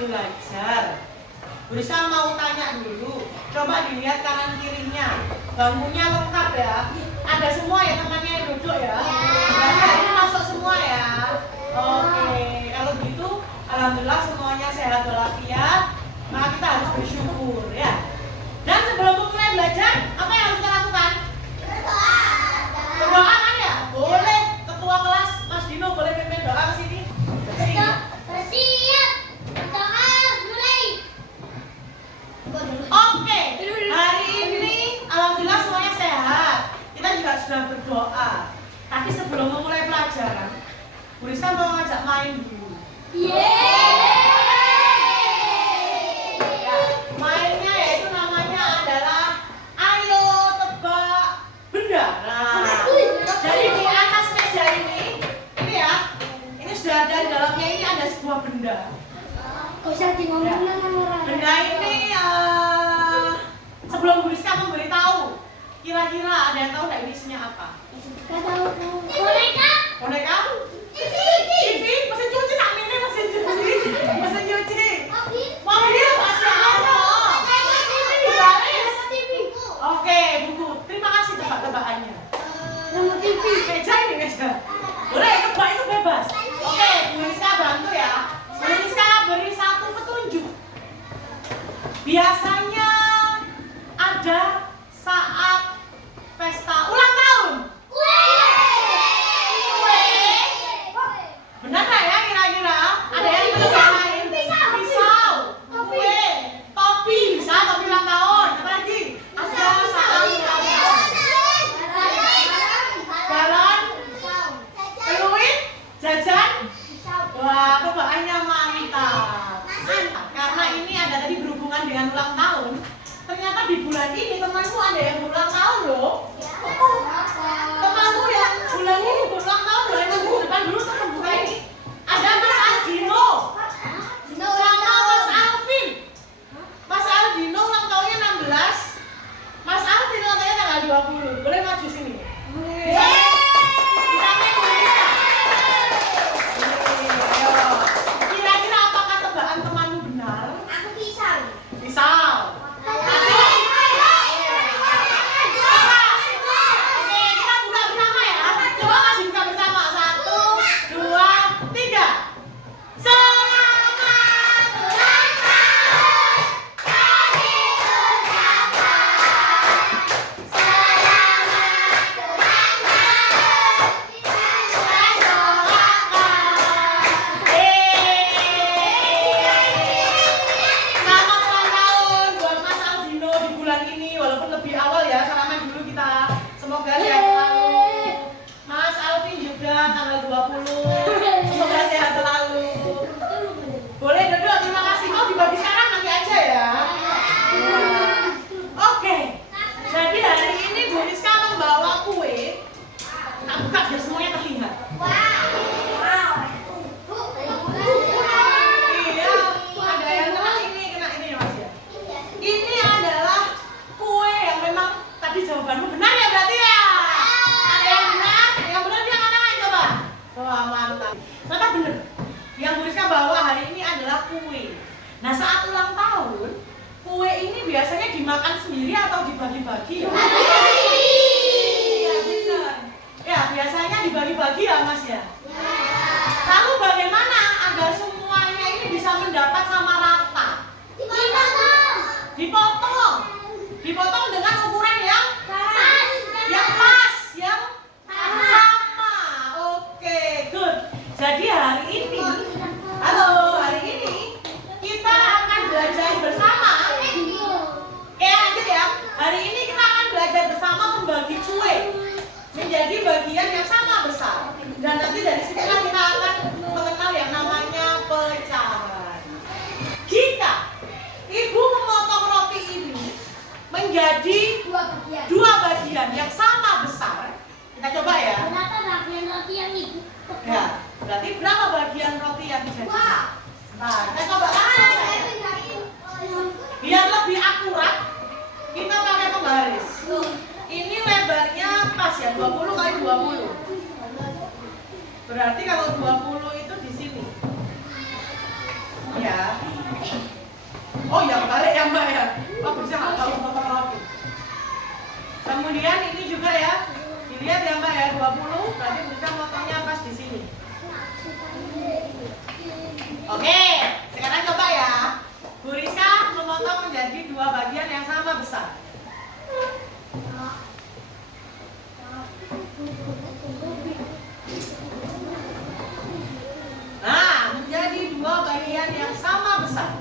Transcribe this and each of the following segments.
belajar. Bu Rizka mau tanya dulu, coba dilihat kanan kirinya, bangkunya lengkap ya, ada semua ya temannya yang duduk ya, ini masuk semua ya. Oke, kalau gitu alhamdulillah semuanya sehat walafiat, maka kita harus bersyukur ya. Dan sebelum mulai belajar, apa yang harus kita lakukan? Berdoa kan ya? Boleh, ketua kelas Mas Dino boleh pimpin doa ke sini. Bersiap, berdoa mulai. Oke, hari ini alhamdulillah semuanya sehat. Kita juga sudah berdoa. Tapi sebelum memulai pelajaran, Bu Rizka mau ngajak main dulu. Ya, mainnya yaitu namanya adalah ayo tebak benda. Nah, jadi di atas meja ini ya, ini sudah ada di dalamnya ini ada sebuah benda. Benda ini sebelum Bu Rizka memberitahu, kira-kira ada yang tahu nggak ini isinya apa? Boneka? TV? Mesin cuci sak ini mesin cuci. Mesin cuci. Mobil masih ada. Oke, buku. Terima kasih tebak-tebakannya. Meja ini meja. Boleh tebak itu bebas. Oke, Bu Rizka bantu ya. Bu Rizka beri satu petunjuk. Biasanya ada saat pesta ulang tahun. Benar nggak ya kira-kira? Ada yang bisa main? Pisau, kue, topi bisa, topi ulang tahun. Apa lagi? Ada saat balon, peluit, jajan. Wah, tebakannya mantap. Karena ini ada tadi berhubungan dengan ulang tahun. Ternyata di bulan ini temanku ada yang berulang tahun loh. Temanku yang bulan ini berulang tahun loh. Yang minggu depan dulu teman buka ini. Ada Mas Aldino sama Mas Alvin. Mas Aldino ulang tahunnya 16. Mas Alvin ulang tahunnya tanggal 20. Boleh maju sini. Kira-kira apakah tebakan temanmu benar? Pisau. Nah, saat ulang tahun, kue ini biasanya dimakan sendiri atau dibagi-bagi? Iya, benar. Ya, biasanya dibagi-bagi ya, Mas ya? Lalu bagaimana agar semuanya ini bisa mendapat sama rata? Dipotong. Dipotong dengan ukuran yang pas, yang sama. Oke, good. Jadi hari ini kita akan belajar bersama. Lanjut ya. Hari ini kita akan belajar bersama membagi kue menjadi bagian yang sama besar. Dan nanti dari sinilah kita akan mengenal yang namanya pecahan. Jika ibu memotong roti ini menjadi dua bagian yang sama besar, kita coba ya. Berapa bagian roti yang ibu? Ya, berarti berapa bagian roti yang jadi? Nah, kita coba langsung saja. Biar lebih akurat, kita pakai pembaris. Ini lebarnya pas ya, 20 kali 20. Berarti kalau 20 itu di sini. Ya. Oh yang balik ya Mbak ya. Oh bisa nggak tahu potong roti. Kemudian ini juga ya, dilihat ya Mbak ya 20, berarti bisa potongnya pas di sini. Oke, sekarang coba ya. Bu Rizka memotong menjadi 2 bagian yang sama besar. Nah, menjadi 2 bagian yang sama besar.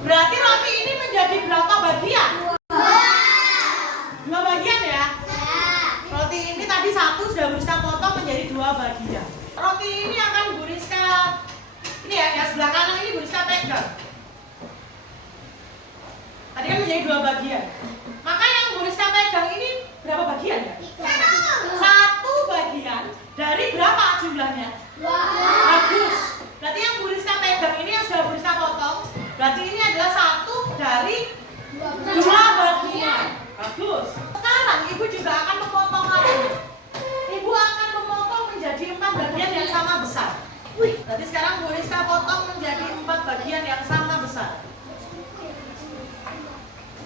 Berarti roti ini menjadi berapa bagian? 2 bagian ya? Roti ini tadi 1 sudah Bu Rizka potong menjadi 2 bagian. Roti ini akan Bu Rizka, ini ya, yang sebelah kanan ini Bu Rizka pegang. Tadi kan menjadi 2 bagian. Maka yang Bu Rizka pegang ini berapa bagian ya? 1 bagian dari berapa jumlahnya? 2. Bagus. Berarti yang Bu Rizka pegang ini yang sudah Bu Rizka potong, berarti ini adalah 1 dari 2 bagian. Bagus. Sekarang Ibu juga akan memotong lagi. Ibu akan memotong menjadi 4 bagian yang sama besar. Berarti sekarang Bu Rizka potong menjadi 4 bagian yang sama besar.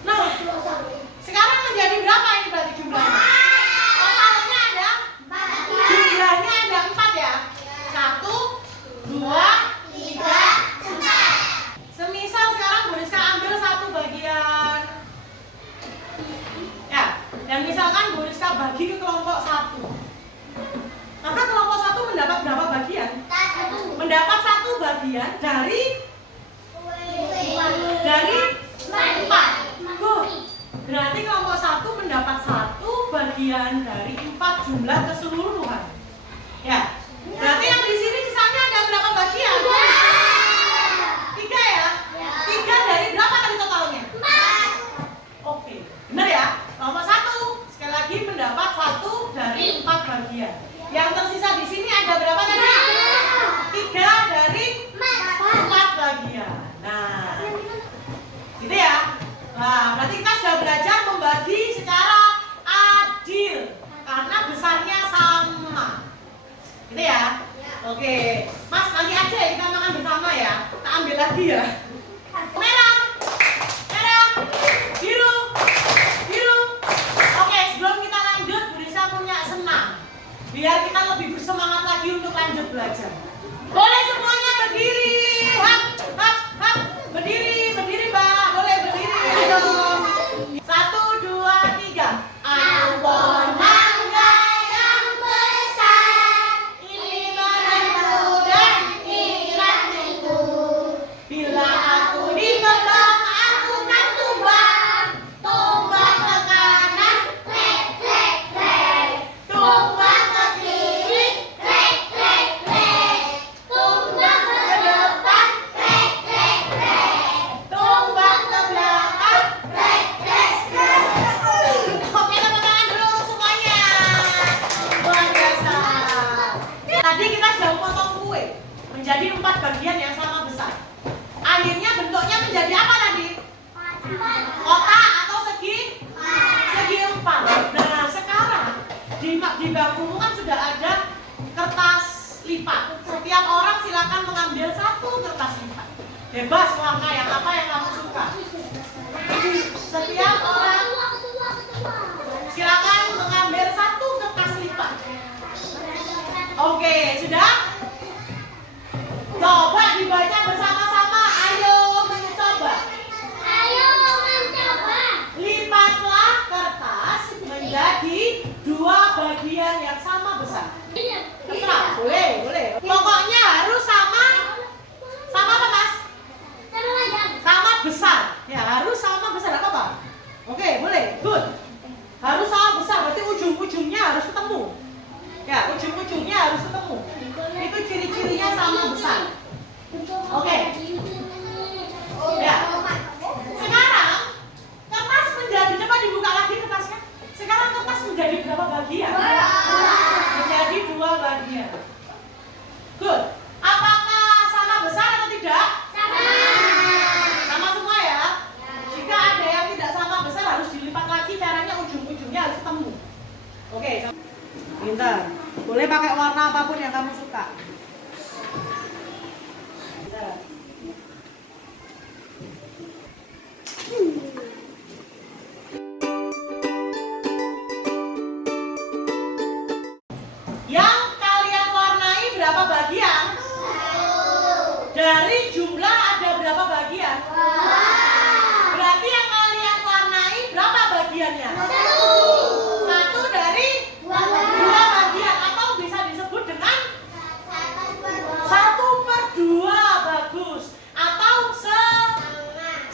Nah, sekarang menjadi berapa ini berarti jumlahnya? Totalnya ada? Jumlahnya ada 4 ya? 1, 2, 3, 4. Semisal sekarang Bu Rizka ambil 1 bagian. Ya, dan misalkan Bu Rizka bagi ke kelompok 1. Maka kelompok 1 mendapat berapa bagian? Mendapat 1 bagian dari 4. Berarti kelompok 1 mendapat 1 bagian dari 4 jumlah keseluruhan. Ya. Berarti yang di sini sisanya ada berapa bagian? 3 ya? 3 dari berapa tadi totalnya? 4. Oke. Benar ya? Kelompok 1 sekali lagi mendapat 1 dari 4 bagian. Yang tersisa di sini ada berapa tadi? 3 dari 4 bagian. Nah, gitu ya. Nah, berarti kita sudah belajar membagi secara adil karena besarnya sama. Gitu ya? Oke. Mas, nanti aja ya kita makan bersama ya. Kita ambil lagi ya. Merah. Merah. Biru. Biru. Oke, sebelum kita lanjut, Bu Rizka punya senam. Biar kita lebih bersemangat lagi untuk lanjut belajar. Boleh semuanya berdiri. Hap, hap, hap. Berdiri, berdiri Mbak. Boleh berdiri. Ayo. 1, 2, 3. Ampun mangga yang besar, ini menentu dan kiraniku. Bila aku dibelong, aku kan tumbang. Tumbang ke kanan, krek, krek, krek. Tumbang ke kiri, krek, krek, krek. Tumbang ke depan, krek, krek, krek. Tumbang ke belakang, krek, krek, krek. Oke, tepuk tangan dulu untuk semuanya. Luar biasa. Tadi kita sudah memotong kue menjadi 4 bagian yang sama besar. Akhirnya bentuknya menjadi apa tadi? Kotak atau segi? Segi 4. Nah, sekarang di bangkumu kan sudah ada kertas lipat. Setiap orang silakan mengambil 1 kertas lipat. Bebas warna yang apa yang kamu suka. Setiap orang silakan mengambil 1 kertas lipat. Oke, sudah? Coba dibaca bersama-sama. Ayo mencoba. Lipatlah kertas menjadi 2 bagian yang sama besar. Terserah, boleh. Pokoknya harus sama apa Mas? Sama besar. Ya, harus sama besar, apa Pak? Oke, boleh. Good. Harus sama besar, berarti ujung-ujungnya harus ketemu. Ya, ujung-ujungnya harus ketemu. Itu ciri-cirinya sama besar. Oke. Ya. Sekarang kertas menjadi, coba dibuka lagi kertasnya. Sekarang kertas menjadi berapa bagian? Menjadi 2 bagian. Good. Apakah sama besar atau tidak? Sama semua ya? Jika ada yang tidak sama besar harus dilipat lagi, caranya ujung-ujungnya harus ketemu. Oke, pintar. Boleh pakai warna apapun yang kamu suka. Pintar. bagian? Berarti yang kalian warnai berapa bagiannya? Satu dari dua bagian, atau bisa disebut dengan 1/2. Bagus. Atau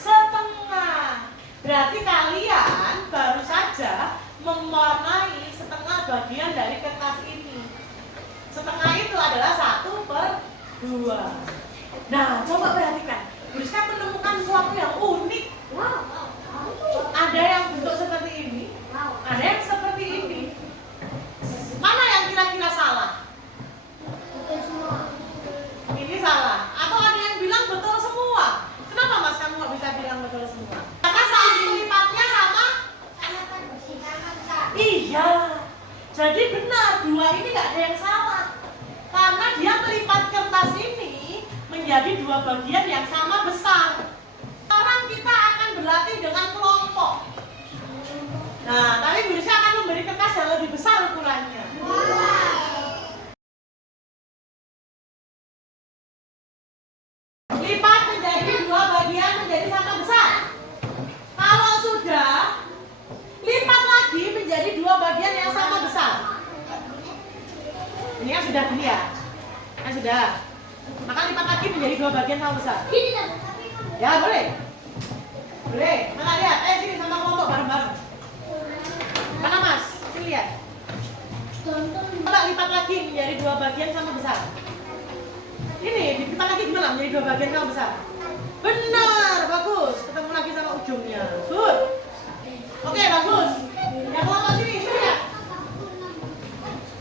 setengah. Berarti kalian baru saja mewarnai setengah bagian dari kertas ini. Setengah itu adalah 1/2. Nah, coba perhatikan. Rizka menemukan sesuatu yang unik. Ada yang bentuk seperti ini, ada yang seperti ini. Mana yang kira-kira salah? Ini salah. Atau ada yang bilang betul semua? Kenapa Mas kamu nggak bisa bilang betul semua? Karena saat lipatnya sama? Iya. Jadi benar, dua ini nggak ada yang salah. Karena dia melipat kertas ini menjadi dua bagian yang sama besar. Sekarang kita akan berlatih dengan kelompok. Nah, tapi Bu Rizka akan memberi kertas yang lebih besar ukurannya. Lipat menjadi dua bagian menjadi sama besar. Kalau sudah, lipat lagi menjadi dua bagian yang sama besar. Ini kan sudah gini ya? Kan sudah. Maka lipat lagi menjadi dua bagian sama besar. Ya boleh. Boleh. Mana lihat? Sini sama kelompok bareng-bareng. Mana Mas? Sini lihat. Coba lipat lagi menjadi dua bagian sama besar. Ini dilipat lagi gimana? Menjadi dua bagian sama besar. Benar, bagus. Ketemu lagi sama ujungnya. Good. Oke, bagus. Ya kelompok sini lihat.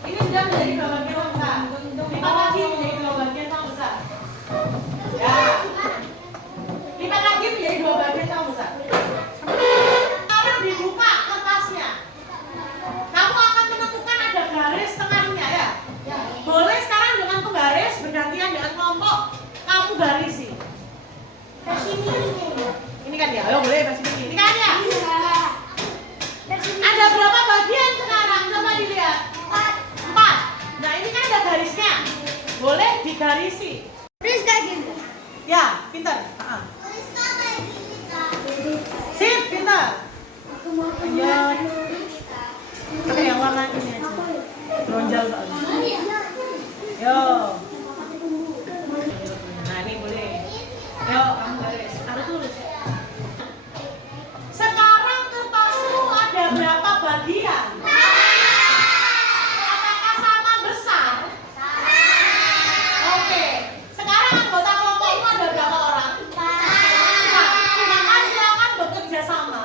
Ini sudah menjadi dua bagian sama besar. Lipat lagi menjadi dua bagian sama besar. Ya. Lipat lagi menjadi dua bagian sama besar. Sekarang dibuka kertasnya. Kamu akan menemukan ada garis tengahnya ya. Boleh sekarang dengan penggaris bergantian dengan kelompok kamu garisi. Ini kan ya, ayo boleh kasih ini kan ya. Ada berapa bagian sekarang? Coba dilihat. 4. Nah ini kan ada garisnya. Boleh digarisi. Ya, pintar. Sip, pintar. Lanjut. Oke, yang warna ini aja. Bronjal soalnya. Yo. Nah ini boleh. Yo, kamu garis. Harus lurus. Sekarang kertasmu ada berapa bagian? Apakah sama besar? Oke. Sekarang anggota kelompokmu ada berapa orang? 4. Maka silakan bekerja sama.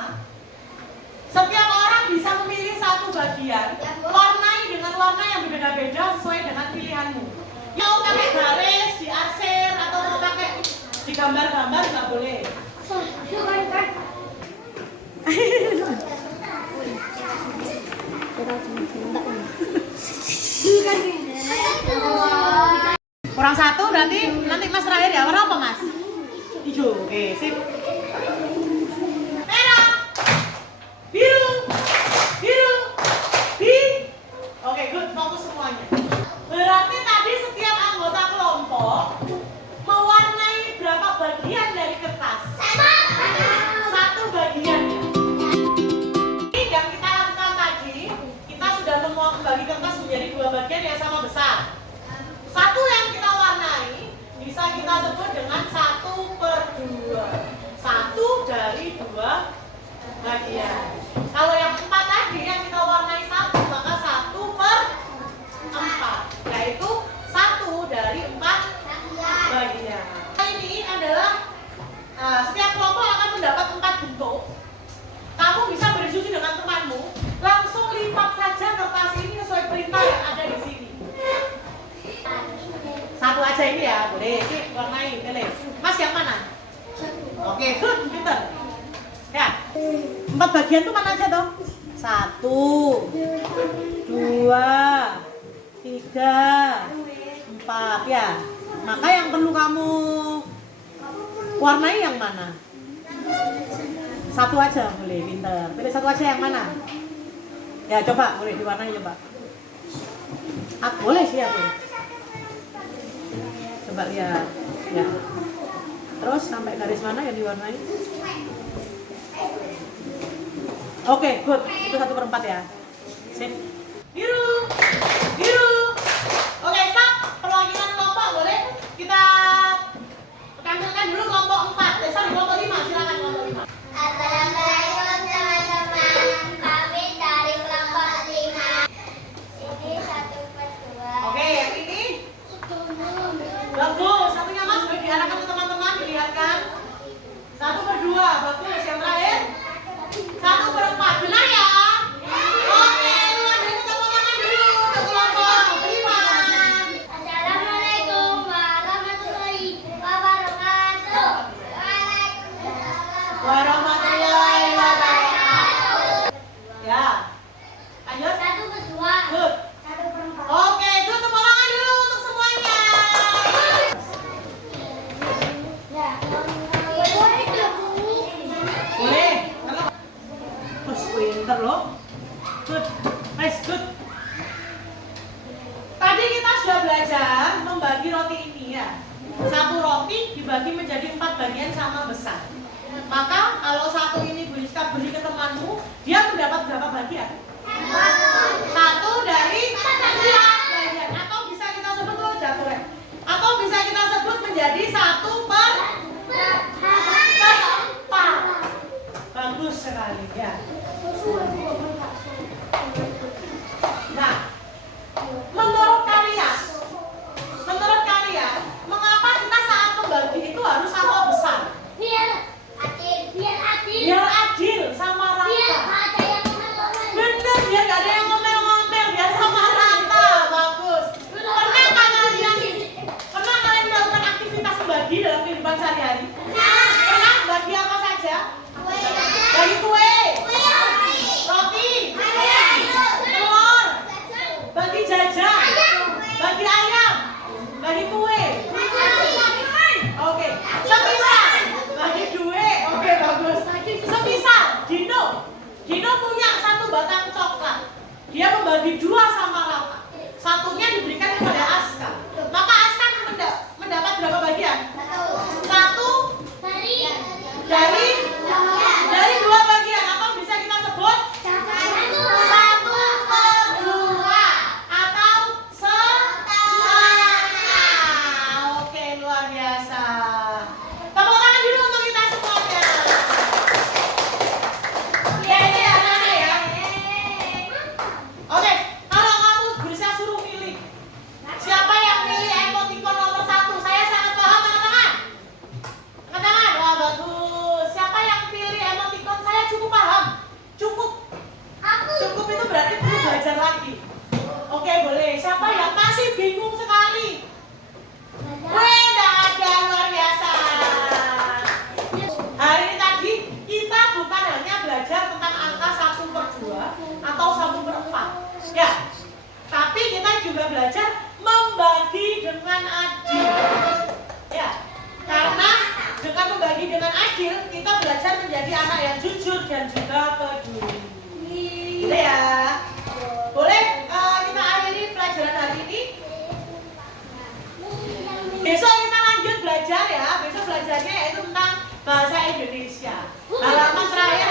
Setiap orang bisa memilih satu bagian. Warnai dengan warna yang berbeda-beda sesuai dengan pilihanmu. Mau pakai garis, diarsir, atau mau pakai digambar-gambar nggak boleh. Kurang satu berarti nanti Mas terakhir ya. Warna apa Mas? Hijau. Oke, sip. Merah. Biru. Biru. Oke, good. Fokus semuanya. Berarti tadi setiap anggota kelompok mewarnai berapa bagian dari kertas? Satu bagian ya. Ini yang kita lakukan tadi, kita sudah membagi kertas menjadi dua bagian yang sama besar. Satu yang kita warnai bisa kita sebut dengan 1/2. Satu dari dua bagian. Kalau yang 4 tadi yang kita warnai 1, maka 1/4, yaitu 1 dari 4 bagian. Ini adalah setiap kelompok akan mendapat 4 bentuk. Kamu bisa berdiskusi dengan temanmu, langsung lipat saja kertas ini sesuai perintah yang ada di sini. Satu aja ini ya, boleh. Sip, warnai, pilih. Mas yang mana? Oke, good, pinter. Ya, 4 bagian tuh mana aja toh? 1, 2, 3, 4 ya. Maka yang perlu kamu warnai yang mana? Satu aja boleh, pinter. Pilih satu aja yang mana? Ya coba, boleh diwarnai coba. Boleh sih ya, boleh. Coba lihat. Ya. Terus sampai garis mana yang diwarnai? Oke, good. Itu 1/4 ya. Sip. Biru. Biru. Oke, stop. Perwakilan kelompok boleh kita tampilkan dulu kelompok 4. Sorry, kelompok 5. Silakan kelompok 5. Assalamualaikum teman-teman. Kami dari kelompok 5. Ini 1/2. Oke, yang ini bagus. Satunya Mas boleh diarahkan ke teman-teman, dilihatkan. 1/2. Bagus. Yang terakhir 1/4. Benar ya? Oke, luar biasa. Tepuk tangan dulu untuk kelompok 5. Assalamualaikum warahmatullahi wabarakatuh. Warahmatullahi wabarakatuh. Ya. Lanjut. 1/2. Good. 1/4. Oke, itu tepuk tangan dulu untuk semuanya. Boleh. Terus pinter loh. Good. Nice, good. Tadi kita sudah belajar membagi roti ini ya. Satu roti dibagi menjadi 4 bagian sama besar. Maka kalau satu ini Bu Rizka beri ke temanmu, dia mendapat berapa bagian? 1 dari 4 bagian. Atau bisa kita sebut loh jatuh ya. Atau bisa kita sebut menjadi 1/4. Bagus sekali ya. Nah, menurut kalian, mengapa kita saat membagi itu harus sama besar? Biar adil. Biar adil sama Biar rata. nggak ada yang menang. Bener, biar gak ada yang ngomel-ngomel, biar sama rata. Bagus. Pernah kalian melakukan aktivitas membagi dalam kehidupan sehari-hari? Pernah bagi apa saja? Bagi kue, roti, telur, bagi jajan, bagi ayam, bagi kue. Oke, semisal bagi duit. Oke, bagus. Semisal Dino punya 1 batang coklat. Dia membagi 2 sama Raka. Satunya diberikan kepada Aska. Maka Aska akan mendapat berapa bagian? 1 dari 2 bagian. Atau bisa kita sebut 1/2 atau setengah. Oke, luar biasa. Tepuk tangan dulu untuk kita semuanya. Ya, ini anak-anak ya. Oke, kalau kamu berusaha suruh milih, siapa yang milih emoticon nomor 1? Saya sangat paham, teman-teman. Angkat tangan. Wah, bagus. Siapa yang pilih emoticon? Saya cukup paham. Cukup itu berarti perlu belajar lagi. Oke, boleh. Siapa yang masih bingung sekali? Weh, nggak ada, luar biasa. Hari ini tadi kita bukan hanya belajar tentang angka 1/2 atau 1/4. Ya, tapi kita juga belajar membagi dengan adil. Ya, karena dengan membagi dengan adil, kita belajar menjadi anak yang jujur dan juga peduli. Gitu ya. Boleh kita akhiri pelajaran hari ini. Besok kita lanjut belajar ya. Besok belajarnya yaitu tentang bahasa Indonesia. Halaman terakhir